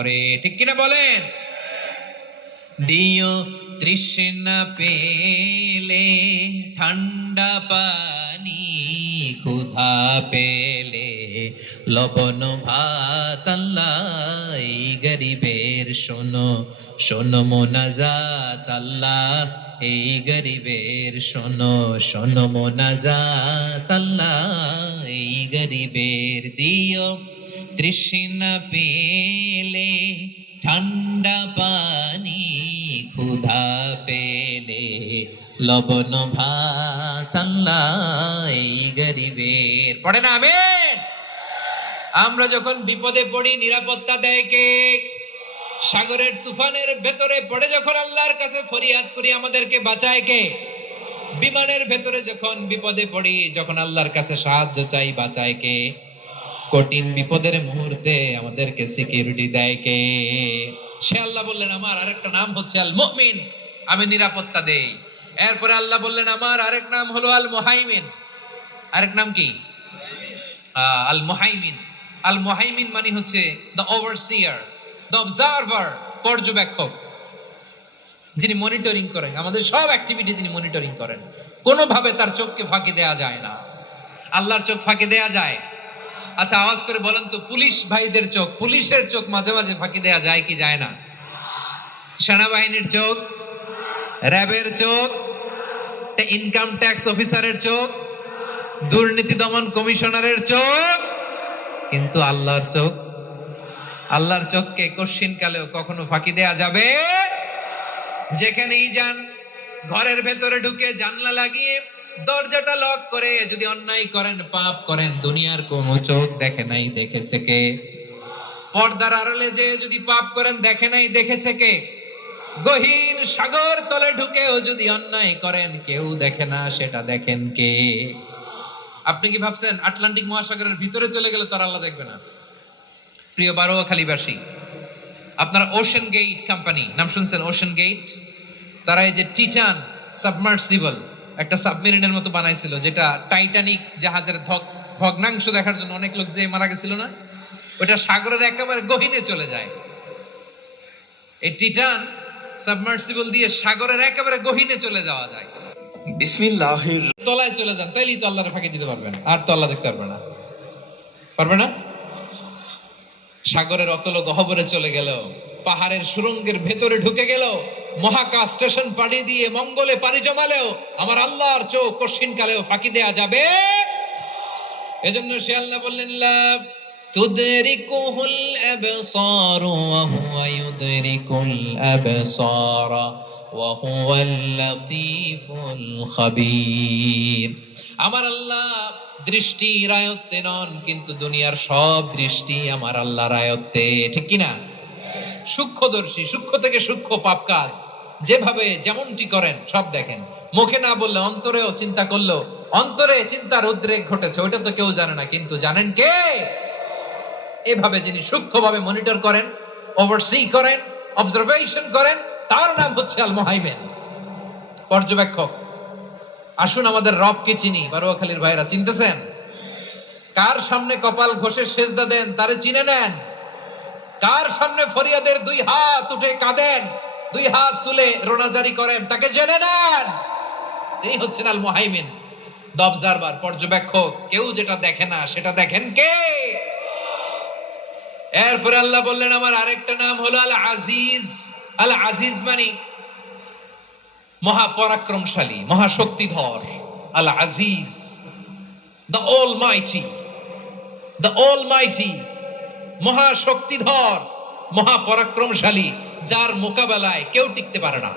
করে, ঠিক কিনা বলেন? দিও তৃষ্ণা পেলে ঠান্ডা পানি, ক্ষুধা পেলে লবণ ভাত, আল্লাহ এই গরিবের শোনো শোনো মোনাজাত, আল্লাহ এই গরিবের শোনো শোনো মোনাজাত, আল্লাহ এই গরিবের। দিও তৃষ্ণা পেলে ঠান্ডা পানি, ক্ষুধা পেলে লবণ ভাত, আল্লাহ এই গরিবের। পড়ে না আমিন? আমরা যখন বিপদে পড়ি নিরাপত্তা দেয় কে? সাগরের তুফানের ভেতরে পড়ে যখন আল্লাহর কাছে ফরিয়াদ করি আমাদেরকে বাঁচায় কে? বিমানের ভেতরে যখন বিপদে পড়ি, যখন আল্লাহর কাছে সাহায্য চাই, বাঁচায় কে? কঠিন বিপদের মুহূর্তে আমাদেরকে সিকিউরিটি দেয় কে? সে আল্লাহ বললেন আমার আরেকটা নাম হচ্ছে আল মুমিন, আমি নিরাপত্তা দেই। এরপরে আল্লাহ বললেন আমার আরেক নাম হলো আল মুহাইমিন। আরেক নাম কি? আল মুহাইমিন। আল মুহাইমিন মানে হচ্ছে দ্য ওভারসিয়ার, দ্য অবজারভার, পর্যবেক্ষক, যিনি মনিটরিং করেন আমাদের সব অ্যাক্টিভিটি, তিনি মনিটরিং করেন। কোনোভাবে তার চোখকে ফাঁকি দেয়া যায় না। আল্লাহর চোখ ফাঁকি দেয়া যায়? আচ্ছা আওয়াজ করে বলেন তো, পুলিশ ভাইদের চোখ, পুলিশের চোখ মাঝে মাঝে ফাঁকি দেয়া যায় কি যায় না? সেনাবাহিনীর চোখ, র্যাবের চোখ, ইনকাম ট্যাক্স অফিসারের চোখ, দুর্নীতি দমন কমিশনারের চোখ, কিন্তু আল্লাহর চোখ, আল্লাহর চোখকে কশ্চিন কালেও কখনো ফাঁকি দেয়া যাবে? যেখানেই যান, ঘরের ভেতরে ঢুকে জানলা লাগিয়ে দরজাটা লক করে যদি অন্যায় করেন, পাপ করেন, দুনিয়ার কোন চোখ দেখে নাই, দেখেছে কে? পর্দার আড়ালে যে যদি পাপ করেন, দেখে নাই, দেখেছে কে? গহীন সাগর তলে ঢুকেও যদি অন্যায় করেন, কেউ দেখে না, সেটা দেখেন কে? আপনি কি ভাবছেন আটলান্টিক মহাসাগরের ভিতরে চলে গেলে তার আল্লাহ দেখবে না? প্রিয় বারোয়াখালীবাসী, আপনারা ওশেন গেট কোম্পানি নাম শুনছেন? ওশেন গেট, তারা এই যে টিটান সাবমার্সিবল একটা সাবমেরিনের মতো বানাইছিল, যেটা টাইটানিক জাহাজের ভগ্নাংশ দেখার জন্য অনেক লোক যে মারা গেছিল না, ওটা সাগরের একেবারে গহীনে চলে যায়। এই টিটান সাবমার্সিবল দিয়ে সাগরের একেবারে গহীনে চলে যাওয়া যায়। বিসমিল্লাহির তলায় চলে যান, তাইলেই তো আল্লাহর ফাঁকি দিতে পারবেন, আর তো আল্লাহ দেখতে পারবে না। পারবে না? সাগরের অতল গহ্বরে চলে গেল, পাহাড়ের সুরঙ্গের ভেতরে ঢুকে গেল, মহাকাশ স্টেশন পাড়ি দিয়ে মঙ্গলে পাড়ি জমালেও আমার আল্লাহর চোখ কঠিন কালেও ফাঁকি দেয়া যাবে? এজন্য সে আল্লাহ বললেন লা তুদরিকুহুল আবসার ওয়া হুয়া ইউদরিকুল আবসার ওয়া হুয়াল লাতীফুল খাবীর। আমার আল্লাহ দৃষ্টির আয়ত্তে নন, কিন্তু দুনিয়ার সব দৃষ্টি আমার আল্লাহর আয়ত্তে, ঠিক কিনা? সূক্ষ্মদর্শী, সূক্ষ্ম থেকে সূক্ষ্ম পাপ কাজ যেভাবে যেমনটি করেন সব দেখেন। মুখে না বললে অন্তরেও চিন্তা করলো, অন্তরে চিন্তার উদ্রেক ঘটেছে, ওইটা তো কেউ জানে না, কিন্তু জানেন কে? এভাবে যিনি সূক্ষ্মভাবে মনিটর করেন, ওভারসি করেন, অবজারভেশন করেন, তার নাম হচ্ছে আল মুহাইমিন, পর্যবেক্ষক। আসুন আমাদের রবকে চিনি। বারোয়াখালীর ভাইরা চিনতেছেন? কার সামনে কপাল ঘষে সেজদা দেন তারে চিনে নেন। কার সামনে ফরিয়াদের দুই হাত উঠে কাঁদেন, দুই হাত তুলে রোনাজারি করেন, তাকে জেনে নেন। এই হচ্ছেন আল মুহাইমিন, দ্য অবজারভার, পর্যবেক্ষক। কেউ যেটা দেখে না সেটা দেখেন কে? এরপরে আল্লাহ বললেন আমার আরেকটা নাম হলো আল আজিজ। আল আজিজ মানে মহাপরাক্রমশালী, মহাশক্তিধর। আল আজিজ, দ্য অলমাইটি, দ্য অলমাইটি, মহাশক্তিধর, মহাপরাক্রমশালী, যার মোকাবেলায় কেউ টিকতে পারে না।